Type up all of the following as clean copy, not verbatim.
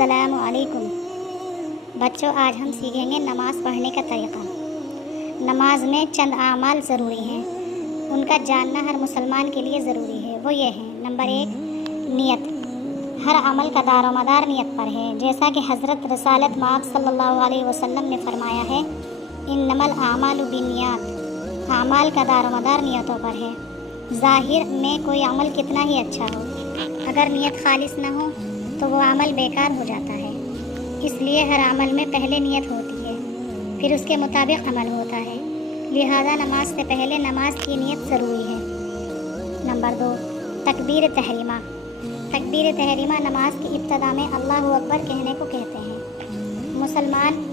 السلام علیکم بچوں، آج ہم سیکھیں گے نماز پڑھنے کا طریقہ۔ نماز میں چند اعمال ضروری ہیں، ان کا جاننا ہر مسلمان کے لیے ضروری ہے۔ وہ یہ ہیں: نمبر 1، نیت۔ ہر عمل کا دار و مدار نیت پر ہے، جیسا کہ حضرت رسالت مآب صلی اللہ علیہ وسلم نے فرمایا ہے، انما الاعمال بالنیات۔ اعمال کا دار و مدار نیتوں پر ہے۔ ظاہر میں کوئی عمل کتنا ہی اچھا ہو، اگر نیت خالص نہ ہو تو وہ عمل بیکار ہو جاتا ہے۔ اس لیے ہر عمل میں پہلے نیت ہوتی ہے، پھر اس کے مطابق عمل ہوتا ہے۔ لہذا نماز سے پہلے نماز کی نیت ضروری ہے۔ نمبر 2، تکبیر تحریمہ۔ تکبیر تحریمہ نماز کی ابتدا میں اللہ اکبر کہنے کو کہتے ہیں۔ مسلمان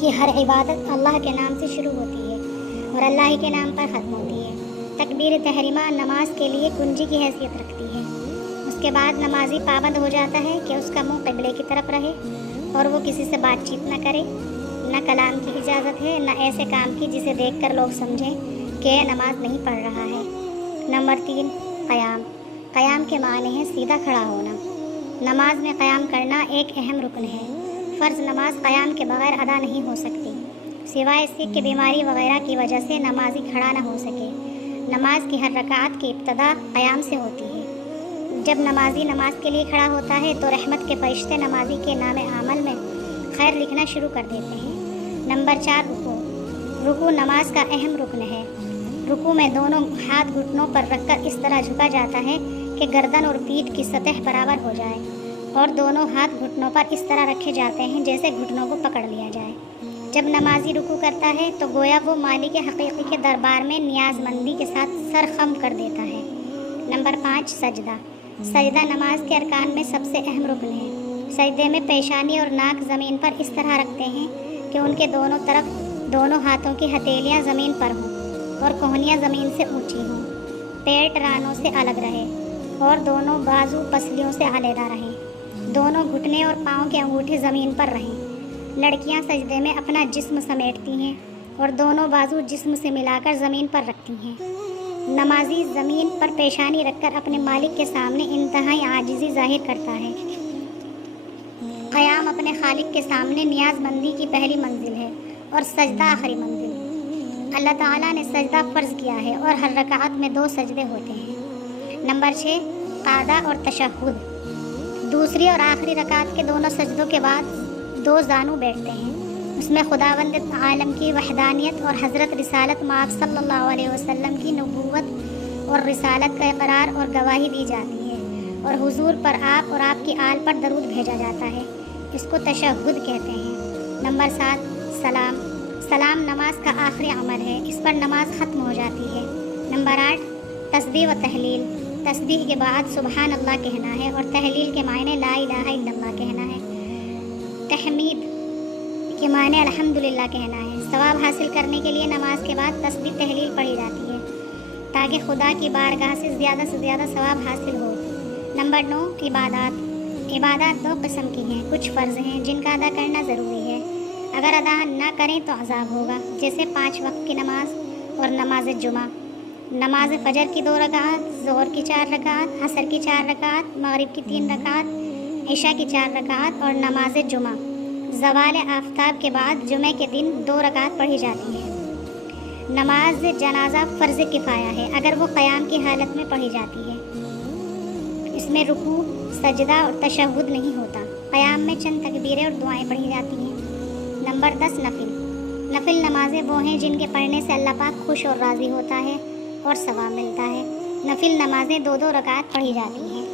کی ہر عبادت اللہ کے نام سے شروع ہوتی ہے اور اللہ ہی کے نام پر ختم ہوتی ہے۔ تکبیر تحریمہ نماز کے لیے کنجی کی حیثیت رکھتی ہے۔ اس کے بعد نمازی پابند ہو جاتا ہے کہ اس کا منہ قبلے کی طرف رہے اور وہ کسی سے بات چیت نہ کرے۔ نہ کلام کی اجازت ہے، نہ ایسے کام کی جسے دیکھ کر لوگ سمجھیں کہ یہ نماز نہیں پڑھ رہا ہے۔ نمبر 3، قیام۔ قیام کے معنی ہے سیدھا کھڑا ہونا۔ نماز میں قیام کرنا ایک اہم رکن ہے۔ فرض نماز قیام کے بغیر ادا نہیں ہو سکتی، سوائے اس کہ بیماری وغیرہ کی وجہ سے نمازی کھڑا نہ ہو سکے۔ نماز کی ہر رکعت کی ابتدا قیام سے ہوتی ہے۔ جب نمازی نماز کے لیے کھڑا ہوتا ہے تو رحمت کے فرشتے نمازی کے نام عمل میں خیر لکھنا شروع کر دیتے ہیں۔ نمبر 4، رکوع۔ رکوع نماز کا اہم رکن ہے۔ رکوع میں دونوں ہاتھ گھٹنوں پر رکھ کر اس طرح جھکا جاتا ہے کہ گردن اور پیٹھ کی سطح برابر ہو جائے، اور دونوں ہاتھ گھٹنوں پر اس طرح رکھے جاتے ہیں جیسے گھٹنوں کو پکڑ لیا جائے۔ جب نمازی رکوع کرتا ہے تو گویا وہ مالک حقیقی کے دربار میں نیاز مندی کے ساتھ سر خم کر دیتا ہے۔ نمبر 5، سجدہ۔ سجدہ نماز کے ارکان میں سب سے اہم رکن ہے۔ سجدے میں پیشانی اور ناک زمین پر اس طرح رکھتے ہیں کہ ان کے دونوں طرف دونوں ہاتھوں کی ہتھیلیاں زمین پر ہوں اور کوہنیاں زمین سے اونچی ہوں۔ پیٹ رانوں سے الگ رہے اور دونوں بازو پسلیوں سے علیحدہ رہیں۔ دونوں گھٹنے اور پاؤں کے انگوٹھے زمین پر رہیں۔ لڑکیاں سجدے میں اپنا جسم سمیٹتی ہیں اور دونوں بازو جسم سے ملا کر زمین پر رکھتی ہیں۔ نمازی زمین پر پیشانی رکھ کر اپنے مالک کے سامنے انتہائی عاجزی ظاہر کرتا ہے۔ قیام اپنے خالق کے سامنے نیاز مندی کی پہلی منزل ہے اور سجدہ آخری منزل۔ اللہ تعالیٰ نے سجدہ فرض کیا ہے اور ہر رکعت میں 2 سجدے ہوتے ہیں۔ نمبر 6، قعدہ اور تشہد۔ دوسری اور آخری رکعت کے دونوں سجدوں کے بعد 2 زانو بیٹھتے ہیں۔ اس میں خداوند عالم کی وحدانیت اور حضرت رسالت مآب صلی اللہ علیہ وسلم کی نبوت اور رسالت کا اقرار اور گواہی دی جاتی ہے، اور حضور پر آپ اور آپ کی آل پر درود بھیجا جاتا ہے۔ اس کو تشہد کہتے ہیں۔ نمبر 7، سلام۔ سلام نماز کا آخری عمل ہے، اس پر نماز ختم ہو جاتی ہے۔ نمبر 8، تسبیح و تحلیل۔ تسبیح کے بعد سبحان اللہ کہنا ہے اور تحلیل کے معنی لا الہ الا اللہ کہنا ہے۔ تحمید کے معنی الحمدللہ کہنا ہے۔ ثواب حاصل کرنے کے لیے نماز کے بعد تسبیح تحلیل پڑھی جاتی ہے تاکہ خدا کی بارگاہ سے زیادہ ثواب حاصل ہو۔ نمبر 9، عبادات۔ عبادات 2 قسم کی ہیں۔ کچھ فرض ہیں جن کا ادا کرنا ضروری ہے، اگر ادا نہ کریں تو عذاب ہوگا، جیسے 5 وقت کی نماز اور نماز جمعہ، نماز فجر کی 2 رکعات، ظہر کی 4 رکعات، عصر کی 4 رکعات، مغرب کی 3 رکعات، عشاء کی 4 رکعات اور نماز جمعہ زوال آفتاب کے بعد جمعے کے دن 2 رکعت پڑھی جاتی ہے۔ نماز جنازہ فرض کفایہ ہے، اگر وہ قیام کی حالت میں پڑھی جاتی ہے۔ اس میں رکوع، سجدہ اور تشہد نہیں ہوتا۔ قیام میں چند تکبیریں اور دعائیں پڑھی جاتی ہیں۔ نمبر 10، نفل۔ نفل نمازیں وہ ہیں جن کے پڑھنے سے اللہ پاک خوش اور راضی ہوتا ہے اور ثواب ملتا ہے۔ نفل نمازیں 2 رکعت پڑھی جاتی ہیں۔